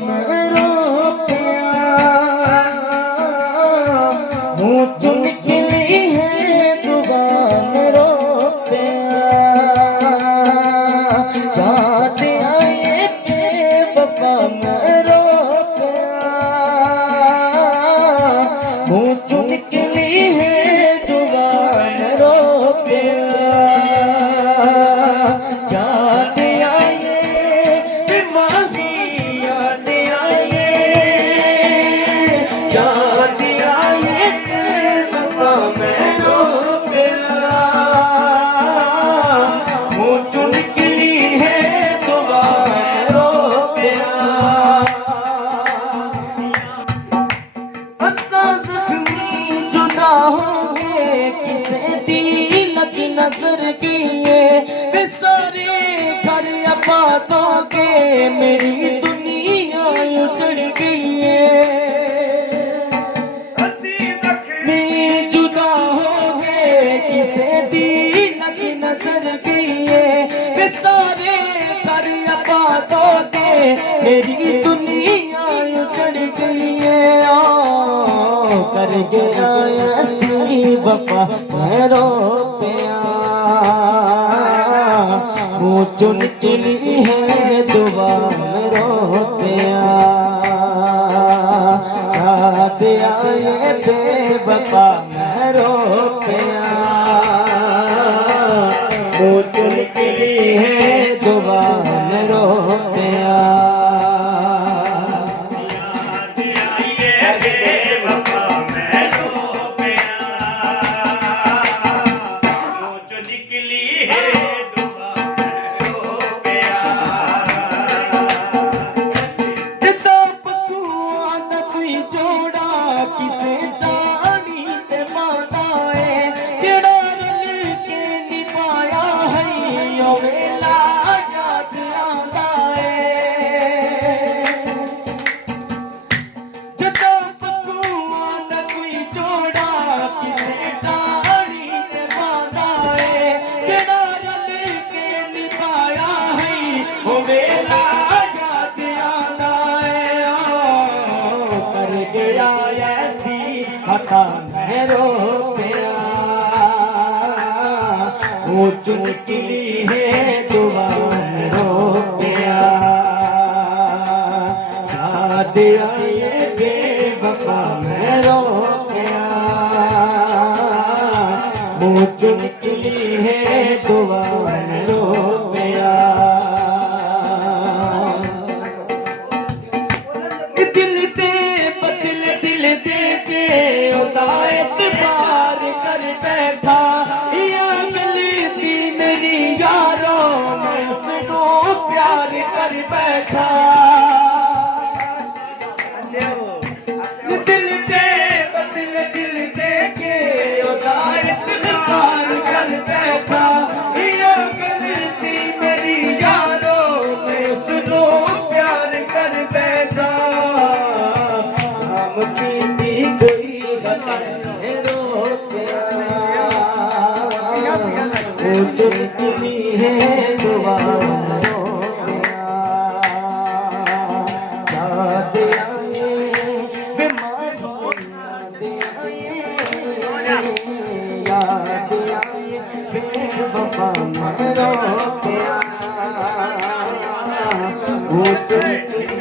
मैं रो पिया मुँह चुन के ली है दुआ मैं रो पिया याद आए बेवफा मैं रो पिया मुँह चुन के ली है दुआ मैं रो पिया याद आए दिमागी याद आए याद आए बेवफा मैं रो पिया मुँह चुन के ली है दुआ मैं रो पिया हंसा जख्मी जुदा होंगे किसे दिल की नजर किए सारे घर आबादों के मेरी दुनिया उजड़ गई है हंसी जख्मी जुदा होंगे किसे दिल की नजर किए सारे घर आबादों के मेरी दुनिया उजड़ गई है कर गया ऐसी वफा मैं रो पिया मुँह चुन के ली है दुआ मैं रो पिया याद आए बेवफा मैं रो पिया मुँह चुन के ली है दुआ मैं रो पिया मैं रो पिया मुँह चुन के ली है दुआ मैं रो पिया याद आए बेवफा मैं रो पिया मुँह चुन के ली है दुआ मैं रो पिया दिल दे बदल दिल दे के एतबार कर बैठा या गलती मेरी यारों मैं सुनो प्यार कर बैठा दिल दे बदल दिल दे के एतबार कर बैठा या गलती मेरी यारों मैं सुनो प्यार कर बैठा हम की कोई रो पिया चुन के ली है दुआ रो पिया याद आए बीमारी याद आए बेवफा मैं रो पिया चुन के